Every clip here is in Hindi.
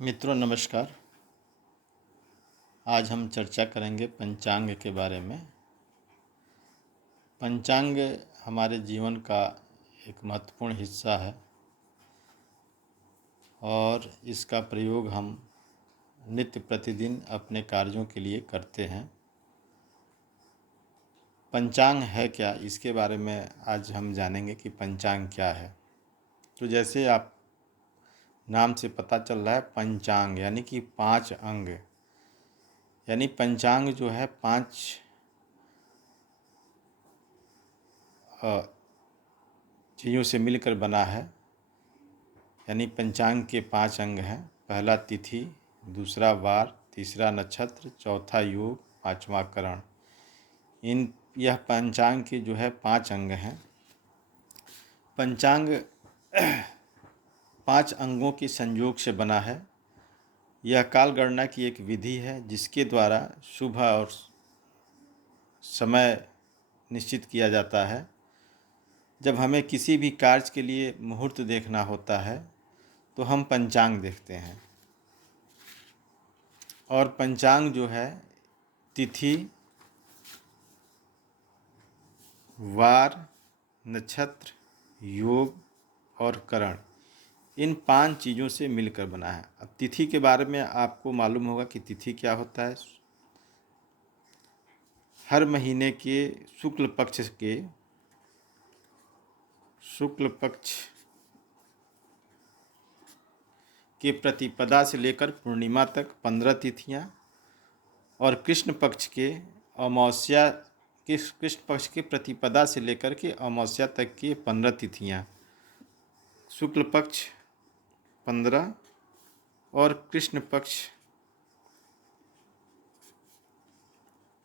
मित्रों नमस्कार। आज हम चर्चा करेंगे पंचांग के बारे में। पंचांग हमारे जीवन का एक महत्वपूर्ण हिस्सा है और इसका प्रयोग हम नित्य प्रतिदिन अपने कार्यों के लिए करते हैं। पंचांग है क्या, इसके बारे में आज हम जानेंगे कि पंचांग क्या है। तो जैसे आप नाम से पता चल रहा है, पंचांग यानी कि 5 अंग, यानी पंचांग जो है 5 चीज़ों से मिलकर बना है। यानी पंचांग के 5 अंग हैं। पहला तिथि, दूसरा वार, तीसरा नक्षत्र, चौथा योग, पांचवा करण। यह पंचांग के जो है 5 अंग हैं। पंचांग 5 अंगों के संयोग से बना है। यह काल गणना की एक विधि है जिसके द्वारा शुभ और समय निश्चित किया जाता है। जब हमें किसी भी कार्य के लिए मुहूर्त देखना होता है तो हम पंचांग देखते हैं। और पंचांग जो है तिथि, वार, नक्षत्र, योग और करण, इन 5 चीज़ों से मिलकर बना है। अब तिथि के बारे में आपको मालूम होगा कि तिथि क्या होता है। हर महीने के शुक्ल पक्ष के प्रतिपदा से लेकर पूर्णिमा तक 15 तिथियां, और कृष्ण पक्ष के प्रतिपदा से लेकर के अमावस्या तक के 15 तिथियां। शुक्ल पक्ष 15 और कृष्ण पक्ष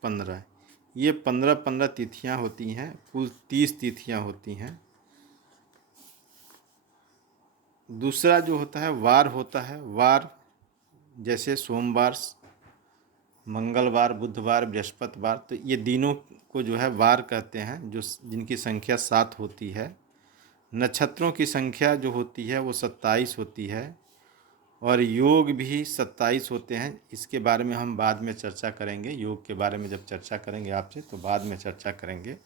15, ये 15 तिथियां होती हैं। कुल 30 तिथियां होती हैं। दूसरा जो होता है वार होता है। वार जैसे सोमवार, मंगलवार, बुधवार, बृहस्पतिवार, तो ये दिनों को जो है वार कहते हैं, जिनकी संख्या 7 होती है। नक्षत्रों की संख्या जो होती है वो 27 होती है, और योग भी 27 होते हैं। इसके बारे में हम बाद में चर्चा करेंगे। योग के बारे में जब चर्चा करेंगे आपसे तो बाद में चर्चा करेंगे।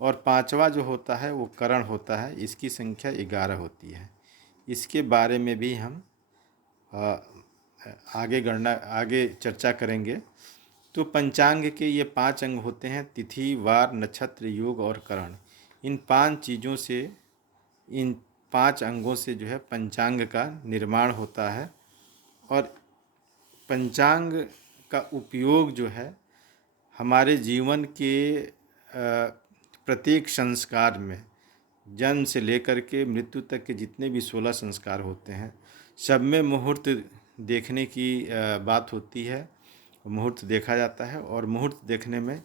और 5वां जो होता है वो करण होता है। इसकी संख्या 11 होती है। इसके बारे में भी हम आगे चर्चा करेंगे। तो पंचांग के ये 5 अंग होते हैं: तिथि, वार, नक्षत्र, योग और करण। इन 5 चीज़ों से, इन 5 अंगों से जो है पंचांग का निर्माण होता है। और पंचांग का उपयोग जो है हमारे जीवन के प्रत्येक संस्कार में, जन्म से लेकर के मृत्यु तक के जितने भी 16 संस्कार होते हैं, सब में मुहूर्त देखने की बात होती है। मुहूर्त देखा जाता है और मुहूर्त देखने में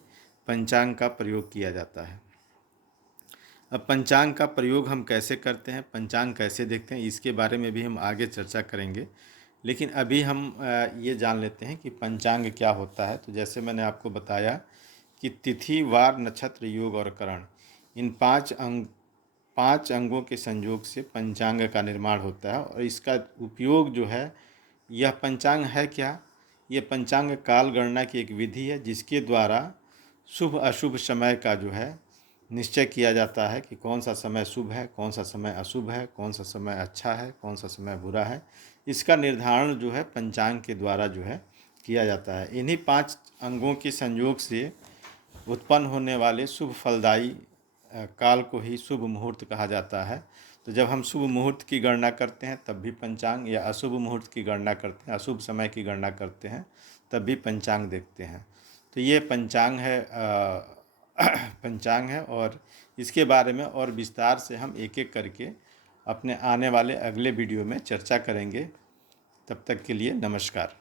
पंचांग का प्रयोग किया जाता है। अब पंचांग का प्रयोग हम कैसे करते हैं, पंचांग कैसे देखते हैं, इसके बारे में भी हम आगे चर्चा करेंगे। लेकिन अभी हम ये जान लेते हैं कि पंचांग क्या होता है। तो जैसे मैंने आपको बताया कि तिथि, वार, नक्षत्र, योग और करण, इन 5 अंगों के संयोग से पंचांग का निर्माण होता है। और इसका उपयोग जो है, यह पंचांग है क्या, ये पंचांग काल गणना की एक विधि है जिसके द्वारा शुभ अशुभ समय का जो है निश्चय किया जाता है कि कौन सा समय शुभ है, कौन सा समय अशुभ है, कौन सा समय अच्छा है, कौन सा समय बुरा है। इसका निर्धारण जो है पंचांग के द्वारा जो है किया जाता है। इन्हीं 5 अंगों के संयोग से उत्पन्न होने वाले शुभ फलदायी काल को ही शुभ मुहूर्त कहा जाता है। तो जब हम शुभ मुहूर्त की गणना करते हैं तब भी पंचांग, या अशुभ मुहूर्त की गणना करते हैं, अशुभ समय की गणना करते हैं, तब भी पंचांग देखते हैं। तो ये पंचांग है पंचांग है। और इसके बारे में और विस्तार से हम एक एक करके अपने आने वाले अगले वीडियो में चर्चा करेंगे। तब तक के लिए नमस्कार।